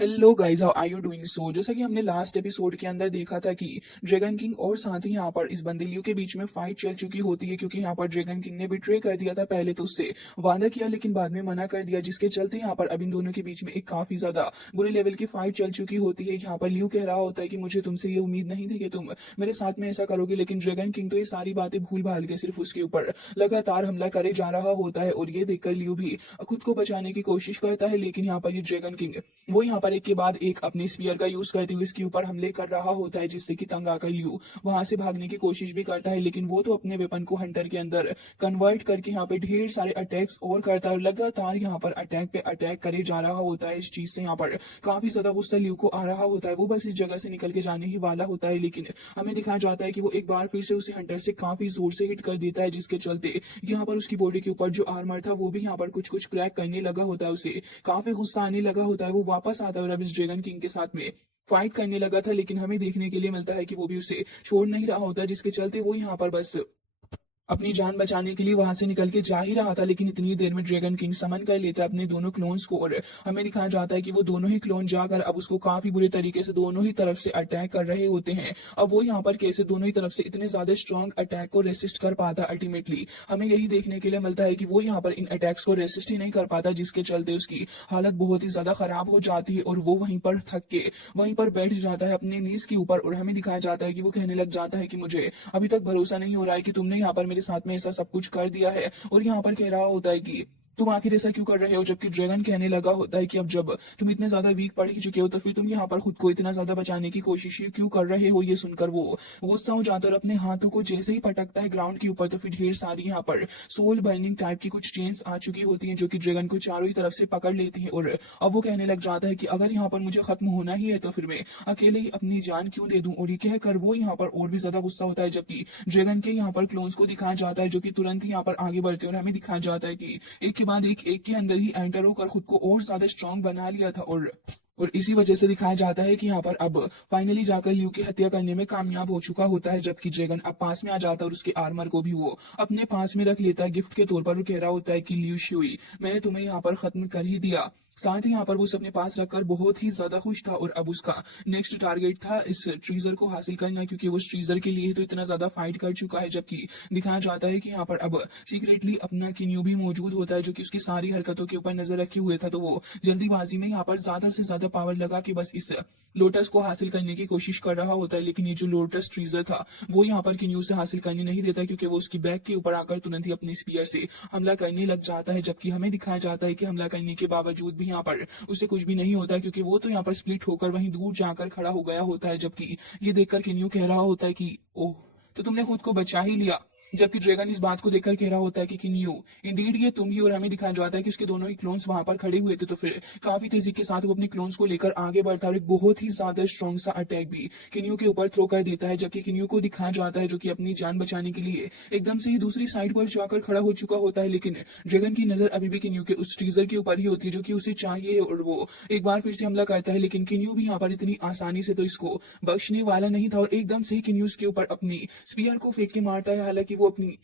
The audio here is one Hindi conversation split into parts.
Hello guys, how are you doing? So जैसा कि हमने लास्ट एपिसोड के अंदर देखा था कि ड्रैगन किंग और साथ ही यहाँ पर इस बंदे लियो के बीच में फाइट चल चुकी होती है, क्योंकि यहाँ पर ड्रैगन किंग ने बिट्रे कर दिया था। पहले तो उससे वादा किया लेकिन बाद में मना कर दिया, जिसके चलते यहाँ पर अब इन दोनों के बीच में एक काफी ज्यादा बुरे लेवल की फाइट चल चुकी होती है। यहाँ पर लियो कह रहा होता है कि मुझे तुमसे ये उम्मीद नहीं थी कि तुम मेरे साथ में ऐसा करोगे, लेकिन ड्रैगन किंग तो ये सारी बातें भूल भाल के सिर्फ उसके ऊपर लगातार हमला करे जा रहा होता है। और ये देखकर लियो भी खुद को बचाने की कोशिश करता है, लेकिन यहाँ पर ये ड्रैगन किंग वो यहाँ पर एक के बाद एक अपने स्पीयर का यूज करते हुए इसके ऊपर हमले कर रहा होता है, जिससे कि तंग आकर लियू वहां से भागने की कोशिश भी करता है। लेकिन वो तो अपने वेपन को हंटर के अंदर कन्वर्ट करके यहाँ पे ढेर सारे अटैक्स और करता है, लगातार यहाँ पर अटैक पे अटैक करे जा रहा होता है। इस चीज से यहाँ पर काफी ज्यादा गुस्सा लियू को आ रहा होता है। वो बस इस जगह से निकल के जाने ही वाला होता है, लेकिन हमें दिखाया जाता है कि वो एक बार फिर से उसे हंटर से काफी जोर से हिट कर देता है, जिसके चलते यहाँ पर उसकी बॉडी के ऊपर जो आर्मर था वो भी यहाँ पर कुछ कुछ क्रैक करने लगा होता है। उसे काफी गुस्सा आने लगा होता है। वो वापस आता है और अब इस ड्रैगन किंग के साथ में फाइट करने लगा था, लेकिन हमें देखने के लिए मिलता है कि वो भी उसे छोड़ नहीं रहा होता, जिसके चलते वो यहाँ पर बस अपनी जान बचाने के लिए वहां से निकल के जा ही रहा था। लेकिन इतनी देर में ड्रैगन किंग समन कर लेता है अपने दोनों क्लोन्स को, और हमें दिखाया जाता है कि वो दोनों ही क्लोन जाकर अब उसको काफी बुरे तरीके से दोनों ही तरफ से अटैक कर रहे होते हैं। अब वो यहाँ पर कैसे दोनों ही तरफ से इतने ज्यादा स्ट्रॉन्ग अटैक को रेसिस्ट कर पाता, अल्टीमेटली हमें यही देखने के लिए मिलता है कि वो यहाँ पर इन अटैक्स को रेसिस्ट ही नहीं कर पाता, जिसके चलते उसकी हालत बहुत ही ज्यादा खराब हो जाती है और वो वहीं पर थक के वहीं पर बैठ जाता है अपने नीज के ऊपर। और हमें दिखाया जाता है कि वो कहने लग जाता है कि मुझे अभी तक भरोसा नहीं हो रहा है कि तुमने यहाँ पर मेरे साथ में ऐसा सब कुछ कर दिया है। और यहाँ पर कह रहा होता है कि तुम आखिर ऐसा क्यों कर रहे हो, जबकि ड्रैगन कहने लगा होता है कि अब जब तुम इतने ज्यादा वीक पड़ ही चुके हो तो फिर तुम यहाँ पर खुद को इतना ज्यादा बचाने की कोशिश ही क्यों कर रहे हो। ये सुनकर वो गुस्सा हो जाता है और अपने हाथों को जैसे ही पटकता है ग्राउंड के ऊपर, तो फिर ढेर सारी यहाँ पर सोल बर्निंग टाइप की कुछ चेन्स आ चुकी होती हैं, जो कि ड्रैगन को चारों ही तरफ से पकड़ लेती है। और अब वो कहने लग जाता है कि अगर यहाँ पर मुझे खत्म होना ही है तो फिर मैं अकेले ही अपनी जान क्यों दे दूं। और ये कहकर वो यहाँ पर और भी ज्यादा गुस्सा होता है, जबकि ड्रैगन के यहाँ पर क्लोन्स को दिखाया जाता है जो कि तुरंत ही यहाँ पर आगे बढ़ते हैं। और हमें दिखाया जाता है कि एक के बाद एक के अंदर ही एंटर होकर खुद को और ज्यादा स्ट्रांग बना लिया था। और इसी वजह से दिखाया जाता है कि यहाँ पर अब फाइनली जाकर लियू की हत्या करने में कामयाब हो चुका होता है, जबकि ड्रैगन अब पास में आ जाता है और उसके आर्मर को भी वो अपने पास में रख लेता है गिफ्ट के तौर पर। वो कह रहा होता है कि लियू शुई, मैंने तुम्हें यहाँ पर खत्म कर ही दिया। साथ ही यहाँ पर वो अपने पास रखकर बहुत ही ज्यादा खुश था, और अब उसका नेक्स्ट टारगेट था इस ट्रीजर को हासिल करना, क्योंकि वो इस ट्रीजर के लिए तो इतना ज्यादा फाइट कर चुका है। जबकि दिखाया जाता है कि यहाँ पर अब सीक्रेटली अपना किन्यू भी मौजूद होता है, जो कि उसकी सारी हरकतों के ऊपर नजर रखे हुए था। तो वो जल्दीबाजी में यहाँ पर ज्यादा से ज्यादा पावर लगा के बस इस लोटस को हासिल करने की कोशिश कर रहा होता है। लेकिन ये जो लोटस ट्रीजर था वो यहाँ पर किन्यू से हासिल करने नहीं देता, क्योंकि वो उसकी बैक के ऊपर आकर तुरंत ही अपने स्पीयर से हमला करने लग जाता है। जबकि हमें दिखाया जाता है कि हमला करने के बावजूद भी यहाँ पर उसे कुछ भी नहीं होता, क्योंकि वो तो यहाँ पर स्प्लिट होकर वहीं दूर जाकर खड़ा हो गया होता है। जबकि ये देखकर किन्यू कह रहा होता है कि ओह, तो तुमने खुद को बचा ही लिया। जबकि ड्रैगन इस बात को देखकर कह रहा होता है कि किन्यू, इंडीड ये तुम ही। और हमें दिखाया जाता है कि उसके दोनों ही क्लोन्स वहां पर खड़े हुए थे, तो फिर काफी तेजी के साथ वो अपने क्लोन्स को लेकर आगे बढ़ता है और एक बहुत ही ज्यादा स्ट्रॉन्ग सा अटैक भी किन्यू के ऊपर थ्रो कर देता है। जबकि किन्यू को दिखाया जाता है जो कि अपनी जान बचाने के लिए एकदम से ही दूसरी साइड पर जाकर खड़ा हो चुका होता है, लेकिन ड्रैगन की नजर अभी भी किन्यू के उस ट्रीजर के ऊपर ही होती है जो कि उसे चाहिए, और वो एक बार फिर से हमला करता है। लेकिन किन्यू भी यहाँ पर इतनी आसानी से तो इसको बख्शने वाला नहीं था, और एकदम से ही किन्यू के ऊपर अपनी स्पीयर को फेंक के मारता है। हालांकि वो अपनी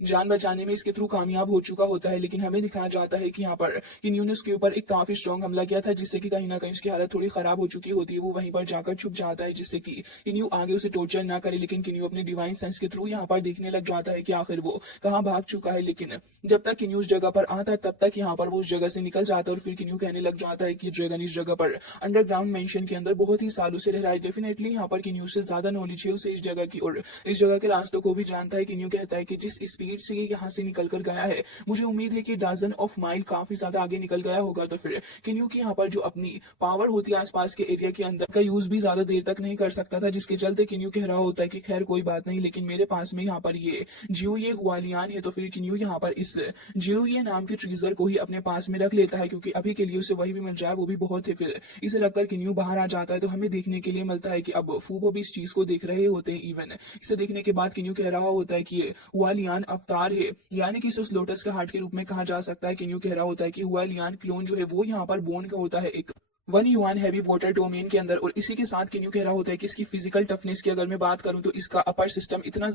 जान बचाने में इसके थ्रू कामयाब हो चुका होता है, लेकिन हमें दिखाया जाता है कि यहाँ पर किन्यू ने उसके ऊपर एक काफी स्ट्रॉन्ग हमला किया था, जिससे कि कहीं ना कहीं उसकी हालत थोड़ी खराब हो चुकी होती है। वो वहीं पर जाकर छुप जाता है, जिससे कि किन्यू आगे उसे टॉर्चर ना करे। लेकिन किन्यू अपने डिवाइन सेंस के थ्रू यहाँ पर देखने लग जाता है कि आखिर वो कहाँ भाग चुका है। लेकिन जब तक किन्यू उस जगह पर आता है तब तक यहाँ पर वो उस जगह से निकल जाता है, और फिर किन्यू कहने लग जाता है कि ड्रैगन इस जगह पर अंडरग्राउंड मेंशन के अंदर बहुत ही सालों से रह रहा है। डेफिनेटली यहाँ पर किन्यू से ज्यादा नॉलेज है उसे इस जगह की, और इस जगह के रास्तों को भी जानता है। किन्यू कहता है कि जिस स्पीड से ये यहाँ से निकल कर गया है, मुझे उम्मीद है कि डजन ऑफ माइल काफी ज्यादा आगे निकल गया होगा। तो फिर किन्यू की यहाँ पर जो अपनी पावर होती है आसपास के एरिया के अंदर का यूज भी ज्यादा देर तक नहीं कर सकता था, जिसके चलते किन्यू कह रहा होता है कि खैर कोई बात नहीं, लेकिन मेरे पास में यहाँ पर ये जियोये हुआलियान है। तो फिर किन्यू यहाँ पर इस जियोये नाम के ट्रीजर को ही अपने पास में रख लेता है, क्योंकि अभी के लिए उसे वही भी मिल जाए वो भी बहुत है। फिर इसे रखकर किन्यू बाहर आ जाता है, तो हमें देखने के लिए मिलता है कि अब फूबो भी इस चीज को देख रहे होते हैं। इवन इसे देखने के बाद किन्यू कह रहा होता है कि ये हुआलियान अवतार है, यानी कि इसे उस लोटस का हार्ट के रूप में कहा जा सकता है। किन्यू कह रहा होता है कि हुआलियान क्लोन जो है वो यहाँ पर बोन का होता है, एक one yuan heavy water domain के अंदर। और इसी के साथ किन्यू कह रहा होता है कि इसकी फिजिकल टफनेस की अगर मैं बात करूं तो इसका अपर सिस्टम इतना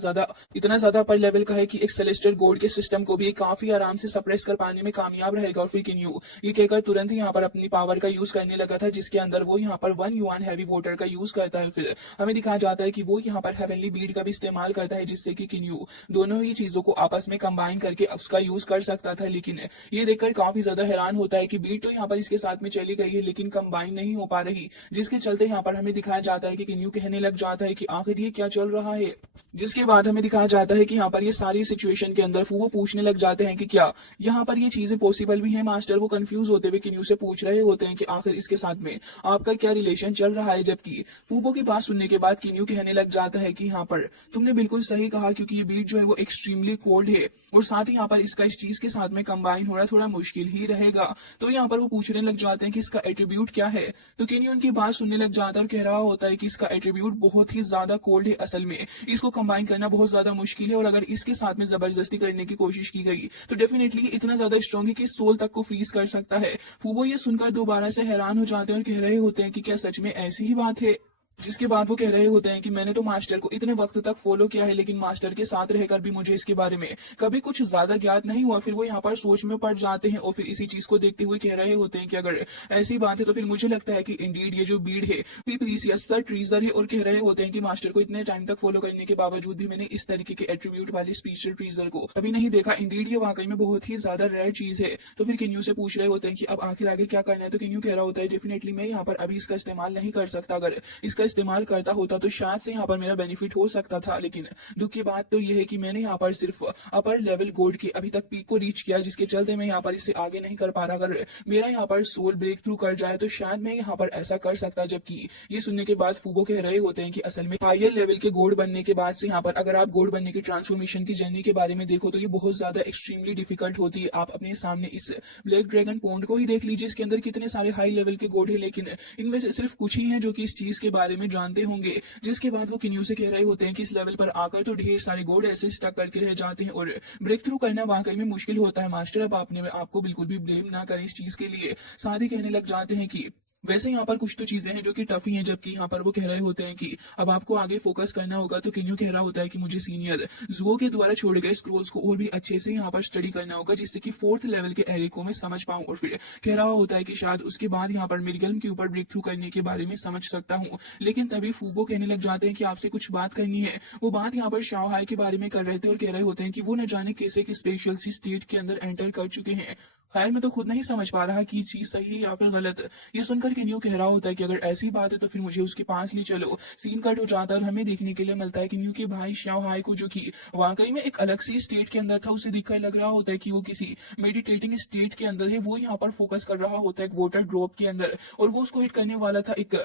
ज्यादा अपर लेवल का है कि एक सेलेस्टर गोल्ड के सिस्टम को भी काफी आराम से सप्रेस कर पाने में कामयाब रहेगा। और फिर किन्यू ये कहकर तुरंत ही यहाँ पर अपनी पावर का यूज करने लगा था, जिसके अंदर वो यहाँ पर वन युआन हैवी वाटर का यूज करता है। फिर हमें दिखाया जाता है कि वो यहाँ पर हेवनली बीड का भी इस्तेमाल करता है, जिससे कि किन्यू दोनों ही चीजों को आपस में कंबाइन करके उसका यूज कर सकता था। लेकिन ये देखकर काफी ज्यादा हैरान होता है कि बीट तो यहाँ पर इसके साथ में चली गई है लेकिन कंबाइन नहीं हो पा रही, जिसके चलते यहाँ पर हमें दिखाया जाता है कि किन्यू कहने लग जाता है कि आखिर ये क्या चल रहा है। जिसके बाद हमें दिखाया जाता है कि यहाँ पर ये सारी सिचुएशन के अंदर वो पूछने लग जाते हैं कि क्या यहाँ पर ये चीजें पॉसिबल भी है। मास्टर वो कंफ्यूज होते हुए किन्यू से पूछ रहे होते हैं कि आखिर इसके साथ में आपका क्या रिलेशन चल रहा है। जबकि फूबो की बात सुनने के बाद किन्यू कहने लग जाता है कि यहाँ पर तुमने बिल्कुल सही कहा, क्योंकि ये बीट जो है वो एक्सट्रीमली कोल्ड है और साथ ही यहाँ पर इसका इस चीज के साथ में कंबाइन होना थोड़ा मुश्किल ही रहेगा। तो यहाँ पर वो पूछने लग जाते हैं कि इसका एट्रीब्यूट क्या है। तो किन्यू उनकी बात सुनने लग जाता है और कह रहा होता है कि इसका एट्रीब्यूट बहुत ही ज्यादा कोल्ड है। असल में इसको कंबाइन करना बहुत ज्यादा मुश्किल है और अगर इसके साथ में जबरदस्ती करने की कोशिश की गई तो डेफिनेटली इतना ज्यादा स्ट्रॉन्ग है कि सोल तक को फ्रीज कर सकता है। फूबो ये सुनकर दोबारा से हैरान हो जाते हैं और कह रहे होते हैं कि क्या सच में ऐसी ही बात है। जिसके बाद वो कह रहे होते हैं कि मैंने तो मास्टर को इतने वक्त तक फॉलो किया है लेकिन मास्टर के साथ रहकर भी मुझे इसके बारे में कभी कुछ ज्यादा ज्ञात नहीं हुआ। फिर वो यहाँ पर सोच में पड़ जाते हैं और फिर इसी चीज को देखते हुए कह रहे होते हैं कि अगर ऐसी बात है तो फिर मुझे लगता है कि इंडीड ये जो बीड है प्रीसियस ट्रीजर है। और कह रहे होते हैं कि मास्टर को इतने टाइम तक फॉलो करने के बावजूद भी मैंने इस तरीके के एट्रीब्यूट वाले स्पेशल ट्रीजर को कभी नहीं देखा। इंडीड ये वाकई में बहुत ही ज्यादा रेयर चीज है। तो फिर किन्यू से पूछ रहे होते हैं कि अब आखिर आगे क्या करना है। तो किन्यू कह रहा होता है डेफिनेटली मैं यहाँ पर अभी इसका इस्तेमाल नहीं कर सकता, अगर इसका इस्तेमाल करता होता तो शायद से यहाँ पर मेरा बेनिफिट हो सकता था। लेकिन दुख की बात तो यह है कि मैंने यहाँ पर सिर्फ अपर लेवल गोल्ड की अभी तक पीक को रीच किया, जिसके चलते मैं यहाँ पर इससे आगे नहीं कर पा रहा। अगर मेरा यहाँ पर सोल ब्रेक थ्रू कर जाए तो शायद मैं यहाँ पर ऐसा कर सकता। जबकि ये सुनने के बाद फूबो कह रहे होते हैं कि असल में हायर लेवल के गोल्ड बनने के बाद से यहाँ पर अगर आप गोल्ड बनने की ट्रांसफॉर्मेशन की जर्नी के बारे में देखो तो ये बहुत ज्यादा एक्सट्रीमली डिफिकल्ट होती है। आप अपने सामने इस ब्लैक ड्रैगन पॉन्ड को ही देख लीजिए, इसके अंदर कितने सारे हाई लेवल के गोल्ड है लेकिन इनमें से सिर्फ कुछ ही हैं जो कि इस चीज के बारे में जानते होंगे। जिसके बाद वो किन्यू से कह रहे होते हैं कि इस लेवल पर आकर तो ढेर सारे गोल्ड ऐसे स्टक करके रह जाते हैं और ब्रेक थ्रू करना वाकई में मुश्किल होता है। मास्टर अब आपको बिल्कुल भी ब्लेम ना करें इस चीज के लिए। साथ ही कहने लग जाते हैं कि वैसे यहाँ पर कुछ तो चीजें हैं जो कि टफ ही हैं, जबकि यहाँ पर वो कह रहे होते हैं कि अब आपको आगे फोकस करना होगा। तो किन्यू कह रहा होता है कि मुझे सीनियर जुओ के द्वारा छोड़े गए स्क्रोल्स को और भी अच्छे से यहाँ पर स्टडी करना होगा, जिससे कि फोर्थ लेवल के एरे को मैं समझ पाऊं। और फिर कह रहा होता है कि शायद उसके बाद यहाँ पर मिर्गलम के ऊपर ब्रेक थ्रू करने के बारे में समझ सकता हूँ। लेकिन तभी फूबो कहने लग जाते हैं कि आपसे कुछ बात करनी है। वो बात यहाँ पर शाओहाई के बारे में कर रहे थे और कह रहे होते हैं कि वो न जाने कैसे कि स्पेशल सी स्टेट के अंदर एंटर कर चुके हैं। खैर मैं तो खुद नहीं समझ पा रहा कि चीज सही है या फिर गलत। ये सुनकर किन्यू कह रहा होता है कि अगर ऐसी बात है तो फिर मुझे उसके पास ले चलो। सीन कट हो जाता है और हमें देखने के लिए मिलता है कि किन्यू के भाई शाओहाई को, जो कि वाकई में एक अलग सी स्टेट के अंदर था, उसे दिखकर लग रहा होता है कि वो किसी मेडिटेटिंग स्टेट के अंदर है। वो यहाँ पर फोकस कर रहा होता है एक वाटर ड्रॉप के अंदर और वो उसको हिट करने वाला था एक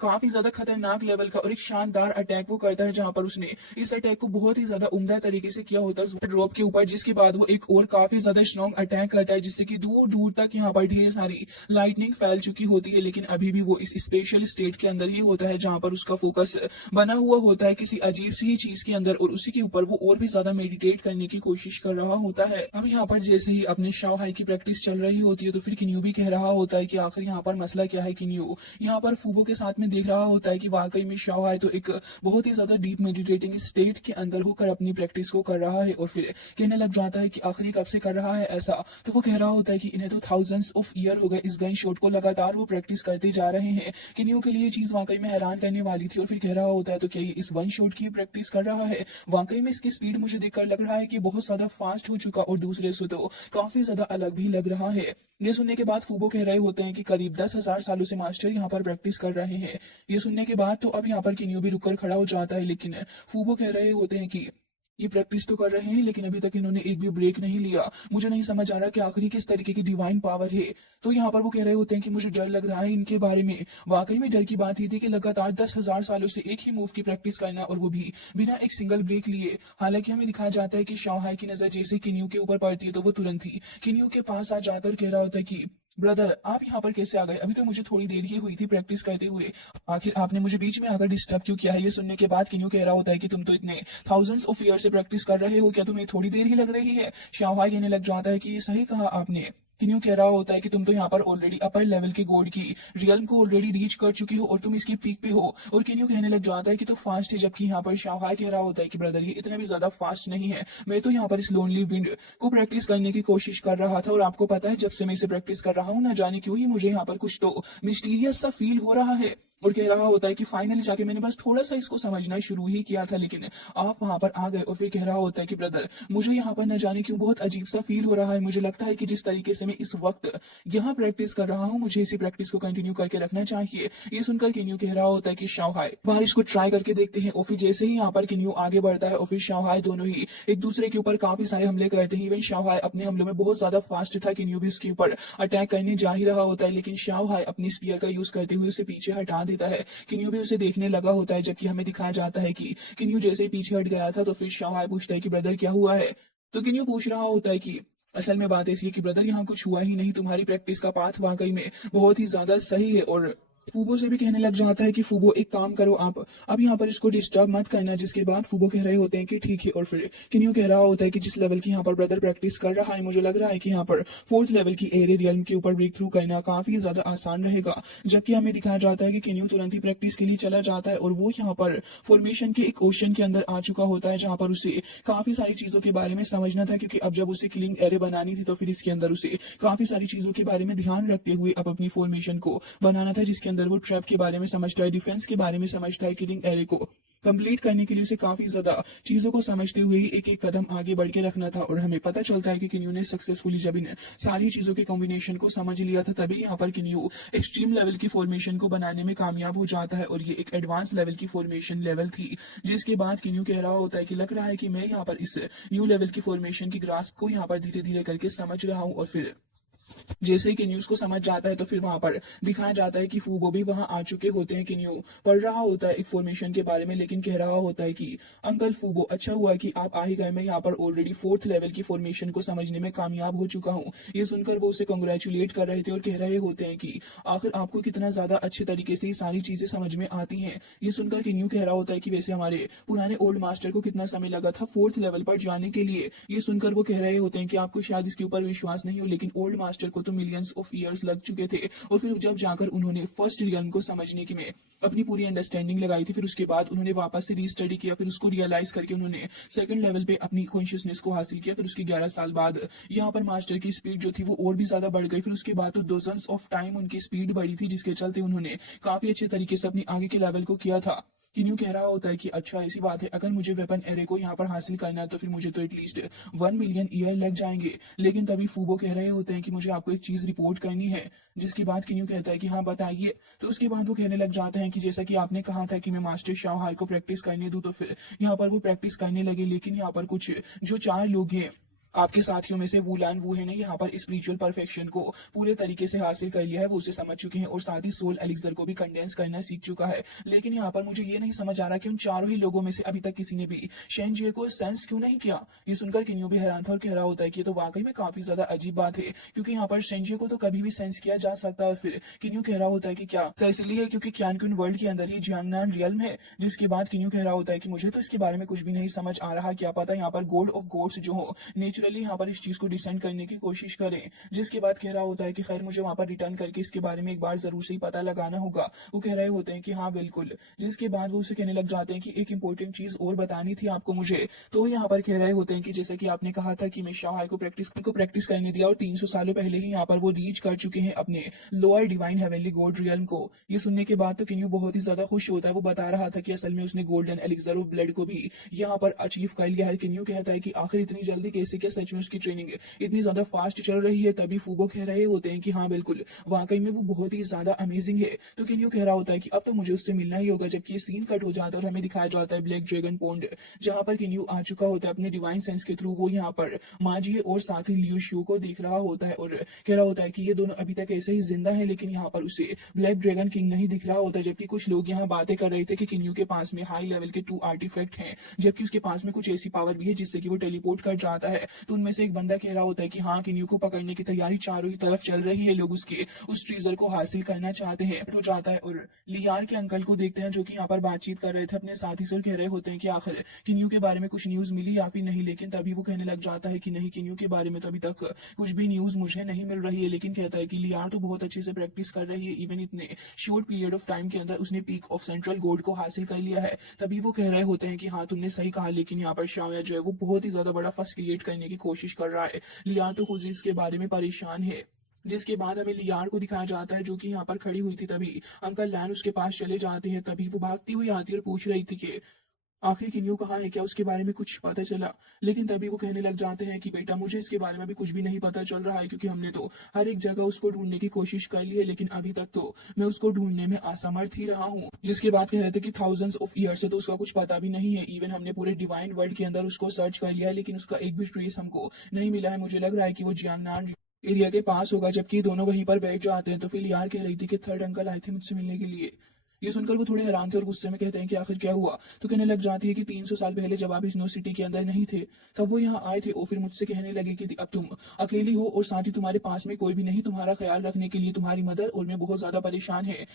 काफी ज्यादा खतरनाक लेवल का और एक शानदार अटैक वो करता है, जहां पर उसने इस अटैक को बहुत ही ज्यादा उम्दा तरीके से किया होता है ड्रॉप के ऊपर। जिसके बाद वो एक और काफी ज्यादा स्ट्रॉन्ग अटैक करता है, जिससे कि दूर दूर तक यहाँ पर ढेर सारी लाइटनिंग फैल चुकी होती है। लेकिन अभी भी वो इस स्पेशल स्टेट के अंदर ही होता है जहां पर उसका फोकस बना हुआ होता है किसी अजीब सी ही चीज के अंदर और उसी के ऊपर वो और भी ज्यादा मेडिटेट करने की कोशिश कर रहा होता है। अब यहाँ पर जैसे ही अपने शाओहाई की प्रैक्टिस चल रही होती है तो फिर किन्यू भी कह रहा होता है कि आखिर यहाँ पर मसला क्या है। किन्यू यहाँ पर फूबो के साथ में देख रहा होता है कि वाकई में शाओहाई तो एक बहुत ही ज्यादा डीप मेडिटेटिंग स्टेट के अंदर होकर अपनी प्रैक्टिस को कर रहा है। और फिर कहने लग जाता है कि आखिरी कब से कर रहा है ऐसा। तो वो कह रहा होता है कि इन्हें तो थाउजेंड्स ऑफ ईयर हो गए इस गन शॉट को लगातार वो प्रैक्टिस करते जा रहे हैं। किन्यू के लिए चीज वाकई में हैरान करने वाली थी और फिर कह रहा होता है तो क्या ये इस वन शॉट की प्रैक्टिस कर रहा है। वाकई में इसकी स्पीड मुझे देखकर लग रहा है कि बहुत ज्यादा फास्ट हो चुका और दूसरे से तो काफी ज्यादा अलग भी लग रहा है। ये सुनने के बाद फूबो कह रहे होते हैं कि करीब 10,000 सालों से मास्टर यहाँ पर प्रैक्टिस कर रहे हैं। ये सुनने के बाद तो अब यहाँ पर किन्यू भी रुककर खड़ा हो जाता है, लेकिन फूबो कह रहे होते हैं कि ये प्रैक्टिस तो कर रहे हैं लेकिन अभी तक इन्होंने एक भी ब्रेक नहीं लिया। मुझे नहीं समझ आ रहा कि आखिरी किस तरीके की डिवाइन पावर है। तो यहाँ पर वो कह रहे होते हैं कि मुझे डर लग रहा है इनके बारे में। वाकई में डर की बात ये थी कि लगातार 10,000 सालों से एक ही मूव की प्रैक्टिस करना और वो भी बिना एक सिंगल ब्रेक लिए। हालांकि हमें दिखाया जाता है कि शाओहाई की नजर जैसे किन्यू के ऊपर पड़ती है तो वो तुरंत ही किन्यू के पास आ जाता और कह रहा होता है कि ब्रदर आप यहाँ पर कैसे आ गए, अभी तो मुझे थोड़ी देर ही हुई थी प्रैक्टिस करते हुए, आखिर आपने मुझे बीच में आकर डिस्टर्ब क्यों किया है। ये सुनने के बाद किन्यू कह रहा होता है कि तुम तो इतने थाउजेंड्स ऑफ ईयर से प्रैक्टिस कर रहे हो, क्या तुम्हें थोड़ी देर ही लग रही है। शाओहाई कहने लग जाता है कि ये सही कहा आपने, किन्यू कह रहा होता है कि तुम तो यहाँ पर ऑलरेडी अपर लेवल के गॉड की रियल्म को ऑलरेडी रीच कर चुके हो और तुम इसकी पीक पे हो। और किन्यू कहने लग जाता है कि तो फास्ट है, जबकि यहाँ पर शाओहाई कह रहा होता है कि ब्रदर ये इतना भी ज्यादा फास्ट नहीं है, मैं तो यहाँ पर इस लोनली विंड को प्रैक्टिस करने की कोशिश कर रहा था और आपको पता है जब से मैं इसे प्रैक्टिस कर रहा हूँ ना जाने क्यों ही मुझे यहाँ पर कुछ तो मिस्टीरियस सा फील हो रहा है। और कह रहा होता है कि फाइनली जाके मैंने बस थोड़ा सा इसको समझना शुरू ही किया था, लेकिन आप वहां पर आ गए। और फिर कह रहा होता है कि ब्रदर मुझे यहाँ पर न जाने क्यों बहुत अजीब सा फील हो रहा है, मुझे लगता है कि जिस तरीके से मैं इस वक्त यहाँ प्रैक्टिस कर रहा हूँ मुझे इसी प्रैक्टिस को कंटिन्यू करके रखना चाहिए। ये सुनकर किन्यू कह रहा होता है कि शाओहाई बाहर इसको ट्राई करके देखते हैं। और फिर जैसे ही यहाँ पर किन्यू आगे बढ़ता है और फिर शाओहाई दोनों ही एक दूसरे के ऊपर काफी सारे हमले करते हैं। इवन शाओहाई अपने हमलों में बहुत ज्यादा फास्ट था, किन्यू भी उसके ऊपर अटैक करने जा ही रहा होता है, लेकिन शाओहाई अपनी स्पीयर का यूज करते हुए उसे पीछे हटा देता है। किन्यू भी उसे देखने लगा होता है, जबकि हमें दिखाया जाता है कि किन्यू जैसे ही पीछे हट गया था तो फिर शाओहाई पूछता है कि ब्रदर क्या हुआ है। तो किन्यू पूछ रहा होता है कि असल में बात ऐसी है कि ब्रदर यहाँ कुछ हुआ ही नहीं, तुम्हारी प्रैक्टिस का पाथ वाकई में बहुत ही ज्यादा सही है। और फूबो से भी कहने लग जाता है कि फूबो एक काम करो, आप अब यहाँ पर इसको डिस्टर्ब मत करना। जिसके बाद फूबो कह रहे होते हैं कि ठीक है। और फिर किन्यू कह रहा होता है कि जिस लेवल की यहाँ पर ब्रदर प्रैक्टिस कर रहा है मुझे लग रहा है कि यहाँ पर फोर्थ लेवल की एरे रियल्म के ऊपर ब्रेक थ्रू करना काफी ज्यादा आसान रहेगा। जबकि हमें दिखाया जाता है कि किन्यू तुरंत ही प्रैक्टिस के लिए चला जाता है और वो यहाँ पर फॉर्मेशन के एक ओशन के अंदर आ चुका होता है, जहाँ पर उसे काफी सारी चीजों के बारे में समझना था। क्योंकि अब जब उसे किलिंग एरे बनानी थी तो फिर इसके अंदर उसे काफी सारी चीजों के बारे में ध्यान रखते हुए अब अपनी फॉर्मेशन को बनाना था, जिसके अंदर वो ट्रैप के बारे में समझता है, डिफेंस के बारे में समझता है, किलिंग एरे को कंप्लीट करने के लिए उसे काफी ज्यादा चीजों को समझते हुए ही एक एक कदम आगे बढ़ के रखना था। और हमें पता चलता है कि किन्यू ने सक्सेसफुली जब इन सारी चीजों के कॉम्बिनेशन को समझ लिया था तभी यहाँ पर किन्यू एक्सट्रीम लेवल की फॉर्मेशन को बनाने में कामयाब हो जाता है। और ये एक एडवांस लेवल की फॉर्मेशन लेवल थी, जिसके बाद किन्यू कह रहा होता है कि लग रहा है कि मैं यहाँ पर इस न्यू लेवल की फॉर्मेशन की ग्रास्प को यहाँ पर धीरे धीरे करके समझ रहा हूँ। और फिर जैसे ही किन्यूज को समझ जाता है तो फिर वहां पर दिखाया जाता है कि फूबो भी वहां आ चुके होते हैं। किन्यू पढ़ रहा होता है एक फॉर्मेशन के बारे में, लेकिन कह रहा होता है कि अंकल फूबो अच्छा हुआ कि आप आ ही गए, मैं यहाँ पर ऑलरेडी फोर्थ लेवल की फॉर्मेशन को समझने में कामयाब हो चुका हूँ। ये सुनकर वो उसे कंग्रेचुलेट कर रहे थे और कह रहे होते हैं कि आखिर आपको कितना ज्यादा अच्छे तरीके से ये सारी चीजें समझ में आती हैं। ये सुनकर किन्यू कह रहा होता है कि वैसे हमारे पुराने ओल्ड मास्टर को कितना समय लगा था फोर्थ लेवल पर जाने के लिए। ये सुनकर वो कह रहे होते हैं कि आपको शायद इसके ऊपर विश्वास नहीं हो, लेकिन ओल्ड मास्टर को तो मिलियंस ऑफ ईयर्स लग चुके थे। और फिर जब जाकर उन्होंने फर्स्ट रियल्म को समझने की में अपनी पूरी अंडरस्टैंडिंग लगाई थी, फिर उसके बाद उन्होंने वापस से रीस्टडी किया, फिर उसको रियलाइज करके उन्होंने सेकंड लेवल पे अपनी कॉन्शियसनेस को हासिल किया। फिर उसके 11 साल बाद यहाँ पर मास्टर की स्पीड जो थी वो और भी ज्यादा बढ़ गई। फिर उसके बाद तो डोजन्स ऑफ टाइम उनकी स्पीड बढ़ी थी, जिसके चलते उन्होंने काफी अच्छे तरीके से अपनी आगे के लेवल को किया था। किन्यू कह रहा होता है कि अच्छा ऐसी बात है, अगर मुझे वेपन एरे को यहाँ पर हासिल करना है तो फिर मुझे तो एटलीस्ट 1 मिलियन ईयर लग जाएंगे। लेकिन तभी फूबो कह रहे होते हैं कि मुझे आपको एक चीज रिपोर्ट करनी है। जिसके बाद किन्यू कहता है कि हाँ बताइए। तो उसके बाद वो कहने लग जाते हैं कि जैसा कि आपने कहा था कि मैं मास्टर शाओहाई को प्रैक्टिस करने दूं, तो फिर यहाँ पर वो प्रैक्टिस करने लगे। लेकिन यहाँ पर कुछ जो 4 लोग हैं आपके साथियों में से वूलान वूहे ने यहाँ पर स्पिरिचुअल परफेक्शन को पूरे तरीके से हासिल कर लिया है, वो उसे समझ चुके हैं और साथ ही सोल एलिक्सर को भी कंडेंस करना सीख चुका है। लेकिन यहाँ पर मुझे ये नहीं समझ आ रहा कि उन चारों ही लोगों में से अभी तक किसी ने भी शेनजे को सेंस क्यों नहीं किया। ये सुनकर किन्यू भी हैरान था और कह रहा होता है कि ये तो वाकई में काफी ज्यादा अजीब बात है, क्योंकि यहाँ पर शेनजे को तो कभी भी सेंस किया जा सकता है। फिर किन्यू कह रहा होता है कि क्या इसलिए क्योंकि क्यानकुन वर्ल्ड के अंदर ही जियांगनान रियल्म है। जिसके बाद किन्यू कह रहा होता है कि मुझे तो इसके बारे में कुछ भी नहीं समझ आ रहा, क्या पता यहाँ पर गॉड ऑफ गॉड्स जो हो नेचुरली यहाँ पर इस चीज को डिसेंड करने की कोशिश करें। जिसके बाद कह रहा होता है कि खैर मुझे वहां पर रिटर्न करके इसके बारे में एक बार जरूर से ही पता लगाना होगा। वो कह रहे होते हैं कि हाँ बिल्कुल। जिसके बाद वो उसे कहने लग जाते हैं कि एक इंपॉर्टेंट चीज और बतानी थी आपको मुझे। तो यहाँ पर कह रहे होते हैं कि जैसे कि आपने कहा था कि मैं शाओहाई को प्रैक्टिस करने दिया और 300 सालों पहले ही यहाँ पर वो रीच कर चुके हैं अपने lower divine heavenly God realm को। ये सुनने के बाद तो किन्यू बहुत ही ज्यादा खुश होता है। वो बता रहा था कि असल में उसने गोल्डन एलिक्सर ऑफ ब्लड को भी यहाँ पर अचीव कर लिया है। किन्यू कहता है कि आखिर इतनी जल्दी कैसे, क्या सच में उसकी ट्रेनिंग इतनी ज्यादा फास्ट चल रही है। तभी फूबो कह रहे होते हैं कि हाँ बिल्कुल वाकई में वो बहुत ही ज्यादा अमेजिंग है। तो किन्यू कह रहा होता है कि अब तो मुझे उससे मिलना ही होगा। जबकि सीन कट हो जाता है और हमें दिखाया जाता है ब्लैक ड्रैगन पॉन्ड, जहां पर किन्यू आ चुका होता है अपने डिवाइन सेंस के थ्रू। वो यहाँ पर माजिए और साथ ही लियू शियो को देख रहा होता है और कह रहा होता है कि ये दोनों अभी तक ऐसे ही जिंदा है, लेकिन यहाँ पर उसे ब्लैक ड्रैगन किंग नहीं दिख रहा होता। जबकि कुछ लोग यहाँ बातें कर रहे थे कि किन्यू के पास में हाई लेवल के 2 आर्टिफैक्ट हैं, जबकि उसके पास में कुछ ऐसी पावर भी है जिससे कि वो टेलीपोर्ट कर जाता है। तो उनमें से एक बंदा कह रहा होता है कि हाँ, किन्यू को पकड़ने की तैयारी चारों ही तरफ चल रही है, लोग उसके उस ट्रीजर को हासिल करना चाहते हैं। हो जाता है और लियार के अंकल को देखते हैं जो कि यहाँ पर बातचीत कर रहे थे अपने साथी से और कह रहे होते हैं कि आखिर किन्यू के बारे में कुछ न्यूज मिली या फिर नहीं, लेकिन तभी वो कहने लग जाता है कि नहीं, किन्यू के बारे में तो अभी तक कुछ भी न्यूज मुझे नहीं मिल रही है, लेकिन कहता है कि लियार तो बहुत अच्छे से प्रैक्टिस कर रही है, इवन इतने शॉर्ट पीरियड ऑफ टाइम के अंदर उसने पीक ऑफ सेंट्रल गोल्ड को हासिल कर लिया है। तभी वो कह रहे होते हैं कि हाँ, तुमने सही कहा, लेकिन यहाँ पर शाया जो है वो बहुत ही ज्यादा बड़ा फस क्रिएट करने की कोशिश कर रहा है। लियार तो खुद इसके बारे में परेशान है। जिसके बाद हमें लियार को दिखाया जाता है जो कि यहाँ पर खड़ी हुई थी। तभी अंकल लैन उसके पास चले जाते हैं। तभी वो भागती हुई आती है और पूछ रही थी कि आखिर किन्यू कहाँ है, क्या उसके बारे में कुछ पता चला। लेकिन तभी वो कहने लग जाते हैं कि बेटा, मुझे इसके बारे में भी कुछ भी नहीं पता चल रहा है, क्योंकि हमने तो हर एक जगह उसको ढूंढने की कोशिश कर ली है, लेकिन अभी तक तो मैं उसको ढूंढने में असमर्थ ही रहा हूँ। जिसके बाद कह रहे थे कि थाउजेंड्स ऑफ ईयर से तो उसका कुछ पता भी नहीं है। इवन हमने पूरे डिवाइन वर्ल्ड के अंदर उसको सर्च कर लिया है, लेकिन उसका एक भी ट्रेस हमको नहीं मिला है। मुझे लग रहा है कि वो जियांगनान एरिया के पास होगा। जबकि दोनों वहीं पर बैठ जाते हैं। तो फिर यार कह रही थी कि थर्ड अंकल आए थे मुझसे मिलने के लिए। ये सुनकर वो थोड़े हैरान थे और गुस्से में कहते हैं कि आखिर क्या हुआ। तो कहने लग जाती है कि 300 साल पहले जब आप स्नो सिटी के अंदर नहीं थे, तब वो यहाँ आए थे और फिर मुझसे कहने लगे कि अब तुम अकेली हो और साथ ही तुम्हारे पास में कोई भी नहीं तुम्हारा ख्याल रखने के लिए, तुम्हारी मदर और मैं बहुत ज्यादा परेशान है।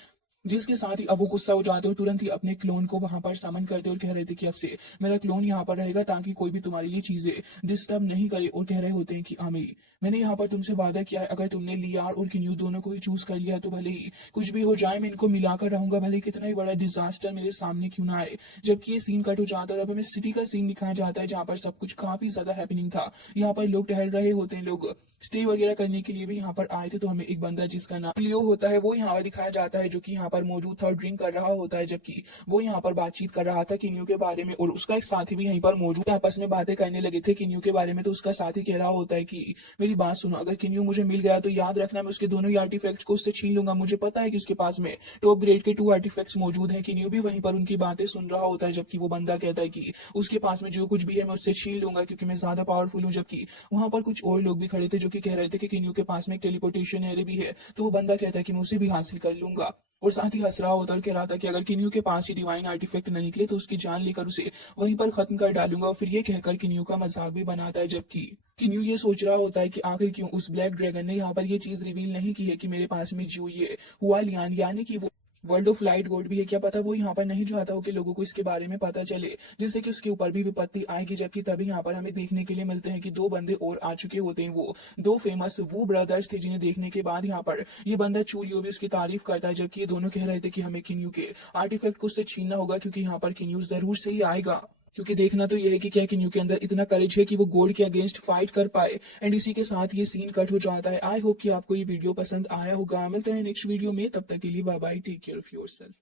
जिसके साथ ही अब वो गुस्सा हो जाते और तुरंत ही अपने क्लोन को वहां पर समन करते और कह रहे थे कि अब से मेरा क्लोन यहाँ पर रहेगा ताकि कोई भी तुम्हारे लिए चीजें डिस्टर्ब नहीं करे। और कह रहे होते हैं कि आमी, मैंने यहाँ पर तुमसे वादा किया है, अगर तुमने लियार और किन्यू दोनों को ही चूज कर लिया तो भले ही कुछ भी हो जाए मैं इनको मिलाकर रहूंगा, भले ही कितना ही बड़ा डिजास्टर मेरे सामने क्यों ना आए। जबकि ये सीन कट हो जाता है, अब हमें सिटी का सीन दिखाया जाता है जहाँ पर सब कुछ काफी ज्यादा हैपनिंग था। यहाँ पर लोग टहल रहे होते हैं, लोग स्टे वगैरह करने के लिए भी यहाँ पर आए थे। तो हमें एक बंदा जिसका नाम लियो होता है वो यहाँ पर दिखाया जाता है, जो कि यहाँ पर मौजूद था और ड्रिंक कर रहा होता है। जबकि वो यहाँ पर बातचीत कर रहा था किन्यू के बारे में और उसका एक साथी भी यहीं पर मौजूद, आपस में बातें करने लगे थे किन्यू के बारे में। तो उसका साथी कह रहा होता है कि मेरी बात सुनो, अगर किन्यू मुझे मिल गया तो याद रखना मैं उसके दोनों ही आर्टिफैक्ट्स को उससे छीन लूंगा। मुझे पता है कि उसके पास में टॉप ग्रेड के 2 आर्टिफैक्ट्स मौजूद हैं। किन्यू भी वहीं पर उनकी बातें सुन रहा होता है। जबकि वो बंदा कहता है कि उसके पास में जो कुछ भी है मैं उससे छीन लूंगा, क्योंकि मैं ज्यादा पावरफुल हूँ। जबकि वहां पर कुछ और लोग भी खड़े थे जो कि कह रहे थे कि किन्यू के पास में एक टेलीपोर्टेशन एरे भी है। तो वो बंदा कहता है कि मैं उसे भी हासिल कर लूंगा और साथ ही हंस रहा होता है और कह रहा था कि अगर किन्यू के पास ही डिवाइन आर्टिफैक्ट न निकले तो उसकी जान लेकर उसे वहीं पर खत्म कर डालूंगा। और फिर ये कहकर किन्यू का मजाक भी बनाता है। जबकि किन्यू ये सोच रहा होता है कि आखिर क्यों उस ब्लैक ड्रैगन ने यहाँ पर ये चीज रिवील नहीं की है कि मेरे पास में जो ये हुआ लियान यानी कि वो वर्ल्ड ऑफ लाइट गोल्ड भी है। क्या पता वो यहाँ पर नहीं चाहता हो कि लोगों को इसके बारे में पता चले, जिससे कि उसके ऊपर भी विपत्ति आएगी। जबकि तभी यहाँ पर हमें देखने के लिए मिलते हैं कि 2 बंदे और आ चुके होते हैं। वो 2 फेमस वो ब्रदर्स थे जिन्हें देखने के बाद यहाँ पर ये बंदा चूलियो भी उसकी तारीफ करता है। जबकि ये दोनों कह रहे थे कि हमें किन्यू के आर्टिफैक्ट को उससे छीनना होगा, क्योंकि यहाँ पर किन्यू जरूर से ही आएगा। क्योंकि देखना तो यह है कि क्या किन्यू के अंदर इतना करेज है कि वो गोल्ड के अगेंस्ट फाइट कर पाए। एंड इसी के साथ ये सीन कट हो जाता है। आई होप कि आपको ये वीडियो पसंद आया होगा। मिलते हैं नेक्स्ट वीडियो में, तब तक के लिए bye bye, take care of yourself.